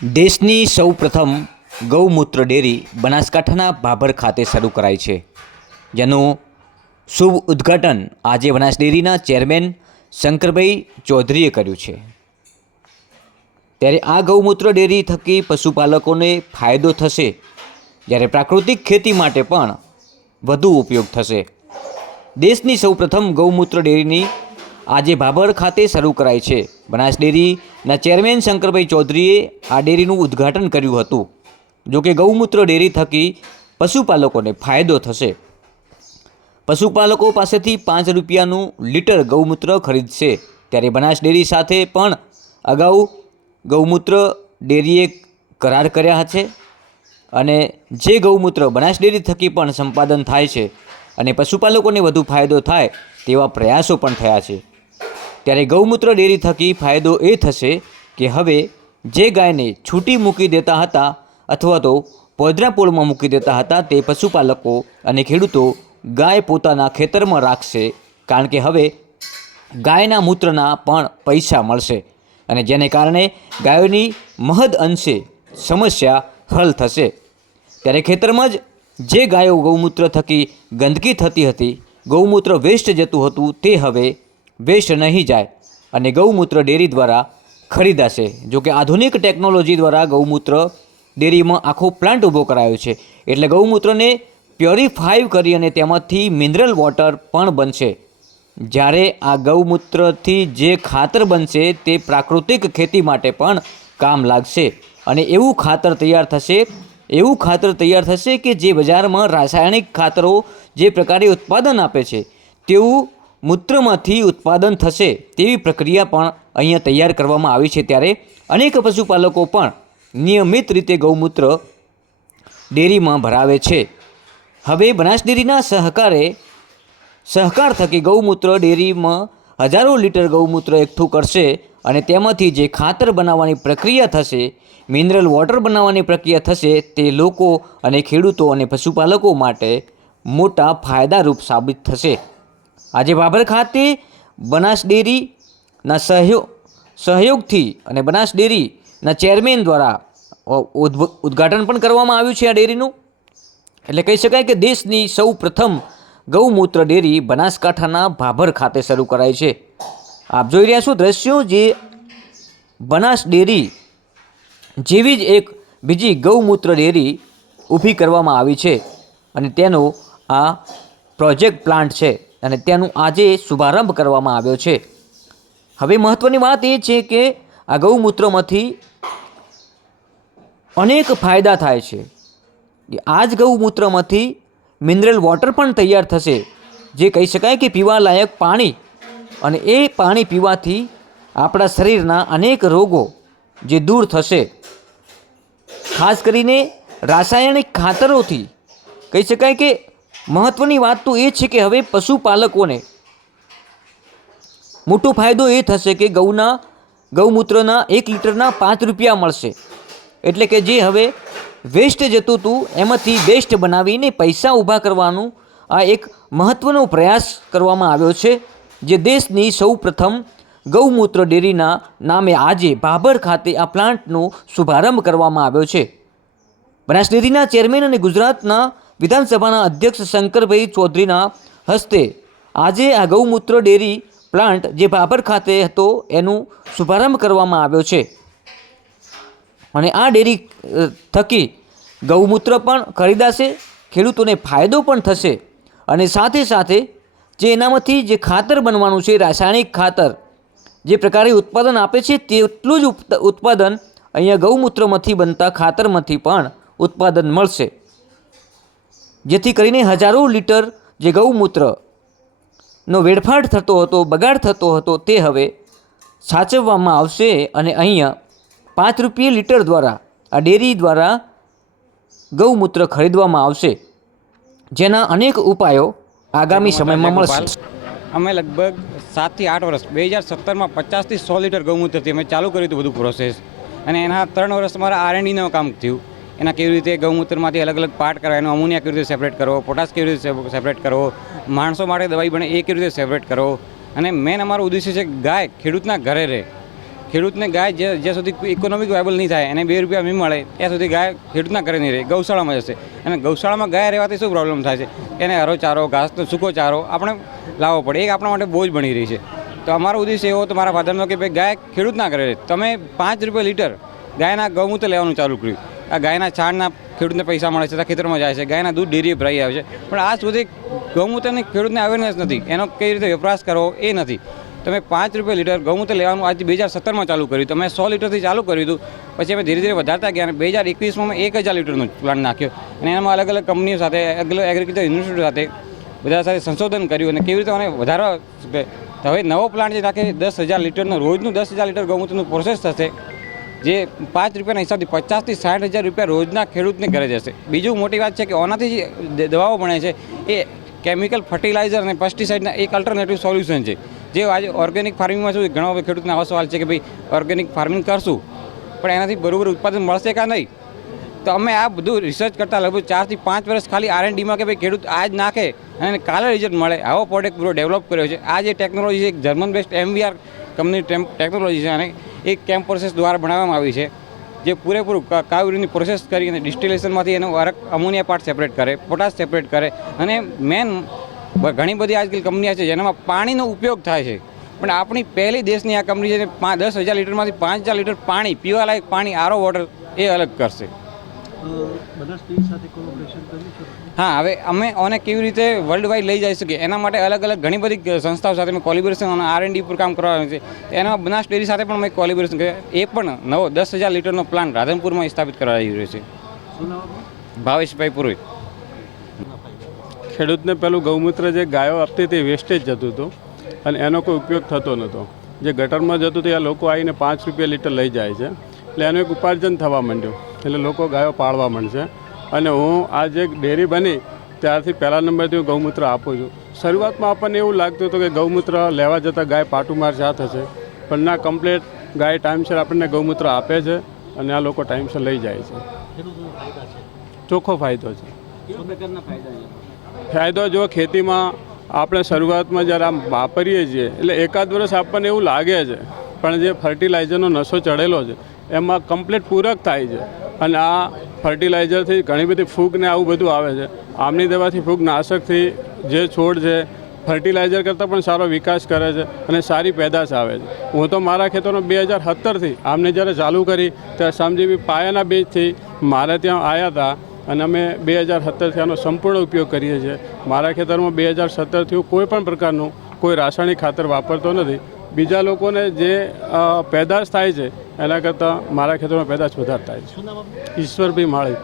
દેશની સૌપ્રથમ ગૌમૂત્ર ડેરી બનાસકાંઠાના ભાભર ખાતે શરૂ કરાઈ છે, જેનું શુભ ઉદ્ઘાટન આજે બનાસ ડેરીના ચેરમેન શંકરભાઈ ચૌધરીએ કર્યું છે। ત્યારે આ ગૌમૂત્ર ડેરી થકી પશુપાલકોને ફાયદો થશે, જ્યારે પ્રાકૃતિક ખેતી માટે પણ વધુ ઉપયોગ થશે। દેશની સૌપ્રથમ ગૌમૂત્ર ડેરીની આજે ભાભર ખાતે શરૂ કરાઈ છે। બનાસ ડેરીના ચેરમેન શંકરભાઈ ચૌધરીએ આ ડેરીનું ઉદ્ઘાટન કર્યું હતું। જો કે ગૌમૂત્ર ડેરી થકી પશુપાલકોને ફાયદો થશે। પશુપાલકો પાસેથી 5 રૂપિયાનું લીટર ગૌમૂત્ર ખરીદશે। ત્યારે બનાસ ડેરી સાથે પણ અગાઉ ગૌમૂત્ર ડેરીએ કરાર કર્યા છે અને જે ગૌમૂત્ર બનાસ ડેરી થકી પણ સંપાદન થાય છે અને પશુપાલકોને વધુ ફાયદો થાય તેવા પ્રયાસો પણ થયા છે। ત્યારે ગૌમૂત્ર ડેરી થકી ફાયદો એ થશે કે હવે જે ગાયને છૂટી મૂકી દેતા હતા અથવા તો પોદરા પોળમાં મૂકી દેતા હતા તે પશુપાલકો અને ખેડૂતો ગાય પોતાના ખેતરમાં રાખશે, કારણ કે હવે ગાયના મૂત્રના પણ પૈસા મળશે અને જેને કારણે ગાયોની મહદ અંશે સમસ્યા હલ થશે। ત્યારે ખેતરમાં જ જે ગાયો ગૌમૂત્ર થકી ગંદકી થતી હતી, ગૌમૂત્ર વેસ્ટ જતું હતું, તે હવે વેસ્ટ નહીં જાય અને ગૌમૂત્ર ડેરી દ્વારા ખરીદાશે। જો કે આધુનિક ટેકનોલોજી દ્વારા ગૌમૂત્ર ડેરીમાં આખો પ્લાન્ટ ઊભો કરાયો છે, એટલે ગૌમૂત્રને પ્યોરિફાઈ કરી અને તેમાંથી મિનરલ વોટર પણ બનશે। જ્યારે આ ગૌમૂત્રથી જે ખાતર બનશે તે પ્રાકૃતિક ખેતી માટે પણ કામ લાગશે અને એવું ખાતર તૈયાર થશે કે જે બજારમાં રાસાયણિક ખાતરો જે પ્રકારે ઉત્પાદન આપે છે તેવું મૂત્રમાંથી ઉત્પાદન થશે, તેવી પ્રક્રિયા પણ અહીંયા તૈયાર કરવામાં આવી છે। ત્યારે અનેક પશુપાલકો પણ નિયમિત રીતે ગૌમૂત્ર ડેરીમાં ભરાવે છે। હવે બનાસ ડેરીના સહકાર થકી ગૌમૂત્ર ડેરીમાં હજારો લીટર ગૌમૂત્ર એકઠું કરશે અને તેમાંથી જે ખાતર બનાવવાની પ્રક્રિયા થશે, મિનરલ વોટર બનાવવાની પ્રક્રિયા થશે, તે લોકો અને ખેડૂતો અને પશુપાલકો માટે મોટા ફાયદારૂપ સાબિત થશે। આજે ભાભર ખાતે બનાસ ડેરીના સહયોગથી અને બનાસ ડેરીના ચેરમેન દ્વારા ઉદ્ઘાટન પણ કરવામાં આવ્યું છે આ ડેરીનું। એટલે કહી શકાય કે દેશની સૌ પ્રથમ ગૌમૂત્ર ડેરી બનાસકાંઠાના ભાભર ખાતે શરૂ કરાઈ છે। આપ જોઈ રહ્યા છો દ્રશ્યો, જે બનાસ ડેરી જેવી જ એક બીજી ગૌમૂત્ર ડેરી ઊભી કરવામાં આવી છે અને તેનો આ પ્રોજેક્ટ પ્લાન્ટ છે અને તેનું આજે શુભારંભ કરવામાં આવ્યો છે। હવે મહત્ત્વની વાત એ છે કે આ ગૌમૂત્રમાંથી અનેક ફાયદા થાય છે। આ જ ગૌમૂત્રમાંથી મિનરલ વોટર પણ તૈયાર થશે, જે કહી શકાય કે પીવાલાયક પાણી, અને એ પાણી પીવાથી આપણા શરીરના અનેક રોગો જે દૂર થશે। ખાસ કરીને રાસાયણિક ખાતરોથી કહી શકાય કે મહત્ત્વની વાત તો એ છે કે હવે પશુપાલકોને મોટો ફાયદો એ થશે કે ગૌમૂત્રના 1 લીટરના 5 રૂપિયા મળશે। એટલે કે જે હવે વેસ્ટ જતું હતું એમાંથી બેસ્ટ બનાવીને પૈસા ઊભા કરવાનું આ એક મહત્ત્વનો પ્રયાસ કરવામાં આવ્યો છે, જે દેશની સૌપ્રથમ ગૌમૂત્ર ડેરીના નામે આજે ભાભર ખાતે આ પ્લાન્ટનો શુભારંભ કરવામાં આવ્યો છે। બનાસ ડેરીના ચેરમેન અને ગુજરાતના વિધાનસભાના અધ્યક્ષ શંકરભાઈ ચૌધરીના હસ્તે આજે આ ગૌમૂત્ર ડેરી પ્લાન્ટ જે ભાભર ખાતે હતો એનું શુભારંભ કરવામાં આવ્યો છે અને આ ડેરી થકી ગૌમૂત્ર પણ ખરીદાશે, ખેડૂતોને ફાયદો પણ થશે અને સાથે સાથે જે એનામાંથી જે ખાતર બનવાનું છે, રાસાયણિક ખાતર જે પ્રકારે ઉત્પાદન આપે છે તેટલું જ ઉત્પાદન અહીંયા ગૌમૂત્રમાંથી બનતા ખાતરમાંથી પણ ઉત્પાદન મળશે, જેથી કરીને હજારો લીટર જે ગૌમૂત્રનો વેડફાટ થતો હતો, બગાડ થતો હતો, તે હવે સાચવવામાં આવશે અને અહીંયા 5 રૂપિયા લીટર દ્વારા આ ડેરી દ્વારા ગૌમૂત્ર ખરીદવામાં આવશે, જેના અનેક ઉપાયો આગામી સમયમાં મળશે। અમે લગભગ 7 થી 8 વર્ષ 2017માં 50 થી 100 લીટર ગૌમૂત્રથી અમે ચાલુ કર્યું હતું બધું પ્રોસેસ, અને એના 3 વર્ષ અમારા R&Dનું કામ થયું। એના કેવી રીતે ગૌમૂત્રમાંથી અલગ અલગ પાર્ટ કરવા, એનો અમોનિયા કેવી રીતે સેપરેટ કરવો, પોટાશ કેવી રીતે સેપરેટ કરવો, માણસો માટે દવાઈ બને એ કેવી રીતે સેપરેટ કરવો, અને મેન અમારો ઉદ્દેશ્ય છે ગાય ખેડૂતના ઘરે રહે, ખેડૂતને ગાય જ્યાં સુધી ઇકોનોમિક વાયબલ નહીં થાય અને 2 રૂપિયા નહીં મળે ત્યાં સુધી ગાય ખેડૂતના ઘરે નહીં રહે, ગૌશાળામાં જશે. અને ગૌશાળામાં ગાય રહેવાથી શું પ્રોબ્લેમ થાય છે? એને હરો ચારો, ઘાસનો સૂકો ચારો આપણે લાવવો પડે, એ આપણા માટે બોજ બની રહી છે. તો અમારો ઉદ્દેશ એવો હતો મારા ફાધરનો કે ભાઈ ગાય ખેડૂતના ઘરે રહે. તમે 5 રૂપિયા લીટર ગાયના ગૌમૂત્ર લેવાનું ચાલુ કર્યું. આ ગાયના છાણના ખેડૂતને પૈસા મળે છે, ખેતરમાં જાય છે, ગાયના દૂધ ડેરીએ ભરાઈ આવે છે, પણ આજ સુધી ગૌમૂત્રની ખેડૂતને અવેરનેસ નથી, એનો કઈ રીતે વપરાશ કરવો એ નથી. તમે 5 રૂપિયા લીટર ગૌમૂત્ર લેવાનું આજે 2017માં ચાલુ કર્યું. તમે 100 લીટરથી ચાલુ કર્યું હતું, પછી અમે ધીરે ધીરે વધારતા ગયા અને 2021માં અમે 1000 લીટરનો પ્લાન નાખ્યો અને એમાં અલગ અલગ કંપનીઓ સાથે, અલગ એગ્રીકલ્ચર યુનિવર્સિટી સાથે બધા સાથે સંશોધન કર્યું અને કેવી રીતે મને વધારવા. હવે નવો પ્લાન્ટ જે નાખે 10,000 લીટરનો રોજનું 10,000 લીટર ગૌમૂત્રનું પ્રોસેસ થશે, જે 5 રૂપિયાના હિસાબથી 50,000 થી 60,000 રૂપિયા રોજના ખેડૂતને ઘરે જશે. બીજું મોટી વાત છે કે ઓનાથી જે દવાઓ બને છે એ કેમિકલ ફર્ટિલાઇઝર અને પેસ્ટિસાઇડના એક અલ્ટરનેટિવ સોલ્યુશન છે. જે આજે ઓર્ગેનિક ફાર્મિંગમાં શું ઘણા બધા ખેડૂતને આવો સવાલ છે કે ભાઈ ઓર્ગેનિક ફાર્મિંગ કરશું પણ એનાથી બરોબર ઉત્પાદન મળશે કે નહીં? તો અમે આ બધું રિસર્ચ કરતાં લગભગ 4 થી 5 વર્ષ ખાલી R&Dમાં કે ભાઈ ખેડૂત આજ નાખે અને કાલે રિઝલ્ટ મળે આવો પ્રોડક્ટ પૂરો ડેવલપ કર્યો છે. આ જે ટેકનોલોજી છે એક German based MVR company technology છે અને એક કેમ્પ પ્રોસેસ દ્વારા બનાવવામાં આવી છે, જે પૂરેપૂરું કાવરીની પ્રોસેસ કરી અને ડિસ્ટિલેશનમાંથી એનો અમોનિયા પાર્ટ સેપરેટ કરે, પોટાશ સેપરેટ કરે અને મેન ઘણી બધી આજકાલ કંપનીઓ છે જેનામાં પાણીનો ઉપયોગ થાય છે, પણ આપણી પહેલી દેશની આ કંપની છે 10,000 લીટરમાંથી 5,000 લીટર પાણી પીવાલાયક પાણી આરો વોટર એ અલગ કરશે. હા, હવે અમે ઓને કેવી રીતે વર્લ્ડ વાઇડ લઈ જઈ શકીએ એના માટે અલગ અલગ ઘણી બધી સંસ્થાઓ સાથે મેં કોલિબ્રેશન અને R&D પર કામ કરવાનું છે. એનામાં બનાસ ડેરી સાથે પણ મેં કોલિબ્રેશન કર્યા. એ પણ નવો 10,000 લીટરનો પ્લાન્ટ રાધનપુરમાં સ્થાપિત કરવા જઈ રહ્યો છે. ભાવેશભાઈ પુરોહિત. ખેડૂતને પેલું ગૌમૂત્ર જે ગાયો આપતી હતી વેસ્ટેજ જતું હતું અને એનો કોઈ ઉપયોગ થતો નહોતો. જે ગટરમાં જતું હતું એ લોકો આવીને 5 રૂપિયા લીટર લઈ જાય છે, એટલે એનું એક ઉપાર્જન થવા માંડ્યું, એટલે લોકો ગાયો પાળવા માંડશે. અને હું આ જે ડેરી બની ત્યારથી પહેલા નંબરથી હું ગૌમૂત્ર આપું છું. શરૂઆતમાં આપણને એવું લાગતું હતું કે ગૌમૂત્ર લેવા જતાં ગાય પાટું મારશે, આ થશે, પણ ના, કમ્પ્લેટ ગાય ટાઈમસર આપણને ગૌમૂત્ર આપે છે અને આ લોકો ટાઈમસર લઈ જાય છે. ચોખ્ખો ફાયદો છે. ફાયદો જો ખેતીમાં આપણે શરૂઆતમાં જ્યારે આમ વાપરીએ છીએ એટલે એકાદ વર્ષ આપણને એવું લાગે છે, પણ જે ફર્ટિલાઇઝરનો નશો ચડેલો છે એમાં કમ્પ્લીટ પૂરક થાય છે. અને આ ફર્ટિલાઇઝરથી ઘણી બધી ફૂગ ને આવું બધું આવે છે. આમની દવાથી ફૂગ નાશકથી જે છોડ છે ફર્ટિલાઇઝર કરતાં પણ સારો વિકાસ કરે છે અને સારી પેદાશ આવે છે. હું તો મારા ખેતરનો 2017થી આમને જ્યારે ચાલુ કરી ત્યારે શ્યામજીવી પાયાના બીજથી મારે ત્યાં આવ્યા હતા અને અમે 2017થી આનો સંપૂર્ણ ઉપયોગ કરીએ છીએ. મારા ખેતરમાં 2017થી હું કોઈ પણ પ્રકારનું કોઈ રાસાયણિક ખાતર વાપરતો નથી. બીજા લોકોને જે પેદાશ થાય છે એના કરતાં મારા ખેતરમાં પેદાશ વધારે થાય છે. ઈશ્વરભાઈ માળી.